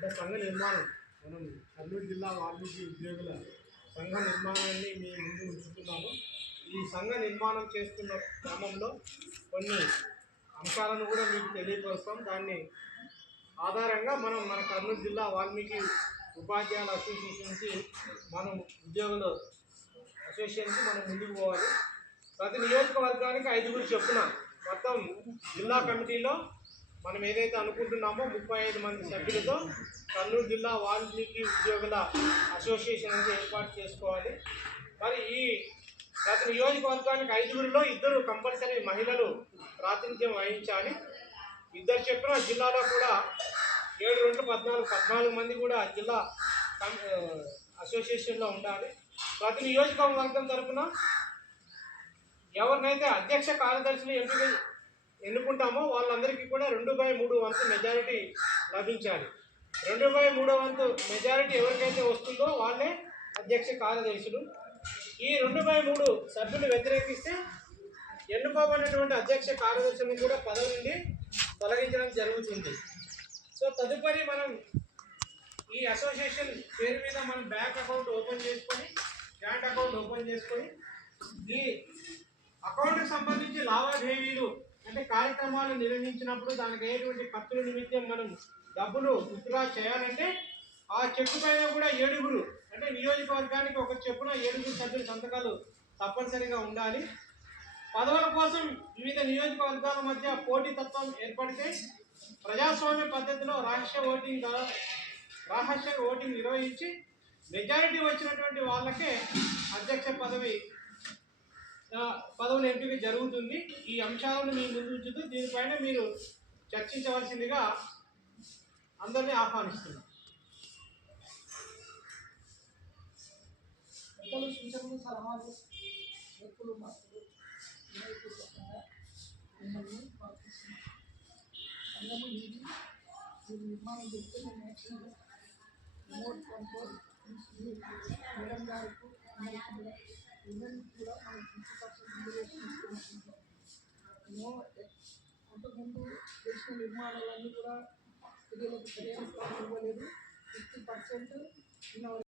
అంటే సంఘ నిర్మాణం మనం కర్నూలు జిల్లా వాల్మీకి ఉద్యోగుల సంఘ నిర్మాణాన్ని మీ ముందు ఉంచుతున్నాము. ఈ సంఘ నిర్మాణం చేస్తున్న క్రమంలో కొన్ని అంశాలను కూడా మీకు తెలియపరుస్తాం. దాన్ని ఆధారంగా మనం మన కర్నూలు జిల్లా వాల్మీకి ఉపాధ్యాయుల అసోసియేషన్కి మనం ఉద్యోగుల అసోసియేషన్కి మనం ముందుకు పోవాలి. ప్రతి నియోజకవర్గానికి 5 చొప్పున మొత్తం జిల్లా కమిటీలో మనం ఏదైతే అనుకుంటున్నామో 35 మంది సభ్యులతో కర్నూలు జిల్లా వాల్మీకి ఉద్యోగుల అసోసియేషన్ అనేది ఏర్పాటు చేసుకోవాలి. మరి ఈ ప్రతి నియోజకవర్గానికి 5లో 2 కంపల్సరీ మహిళలు ప్రాతినిధ్యం వహించాలి. 2 చెప్పిన జిల్లాలో కూడా 7 2 14 మంది కూడా జిల్లా అసోసియేషన్లో ఉండాలి. ప్రతి నియోజకవర్గం తరఫున ఎవరినైతే అధ్యక్ష కార్యదర్శులు ఎన్నుకుంటామో వాళ్ళందరికీ కూడా 2/3 వంతు మెజారిటీ లభించాలి. 2/3 వంతు మెజారిటీ ఎవరికైతే వస్తుందో వాళ్ళే అధ్యక్ష కార్యదర్శులు. ఈ 2/3 సభ్యులు వ్యతిరేకిస్తే ఎన్నుకోబడినటువంటి అధ్యక్ష కార్యదర్శులను కూడా పదవి నుండి తొలగించడం జరుగుతుంది. సో తదుపరి మనం ఈ అసోసియేషన్ పేరు మీద మనం బ్యాంక్ అకౌంట్ ఓపెన్ చేసుకొని జాయింట్ అకౌంట్ ఓపెన్ చేసుకొని ఈ అకౌంట్కి సంబంధించి లావాదేవీలు అంటే కార్యక్రమాలు నిర్వహించినప్పుడు దానికి అయ్యేటువంటి ఖర్చుల నిమిత్తం మనం డబ్బులు విత్డ్రా చేయాలంటే ఆ చెక్కు పైన కూడా 7 అంటే నియోజకవర్గానికి ఒక చెప్పున 7 సభ్యుల సంతకాలు తప్పనిసరిగా ఉండాలి. పదవుల కోసం వివిధ నియోజకవర్గాల మధ్య పోటీతత్వం ఏర్పడితే ప్రజాస్వామ్య పద్ధతిలో రహస్య ఓటింగ్ నిర్వహించి మెజారిటీ వచ్చినటువంటి వాళ్ళకే అధ్యక్ష పదవుల ఎంపిక జరుగుతుంది. ఈ అంశాలను మీ ముందు ఉంచుతూ దీనిపైన మీరు చర్చించవలసిందిగా అందరినీ ఆహ్వానిస్తున్నాం. సూచనలు సలహాలు ఎప్పుడు మిమ్మల్ని ప్రార్థిస్తున్నాం. అందరూ మీరు నిర్మాణం చేస్తే నేను యాక్చువల్గా రిమోట్ కంట్రోల్ మేడం గారికి అందరికీ కూడా మనం 50% తీసుకుంటున్నాం. అంతకుముందు చేసిన నిర్మాణాలన్నీ కూడా ప్రజలకు సరైన స్థానం ఇవ్వలేదు. 50%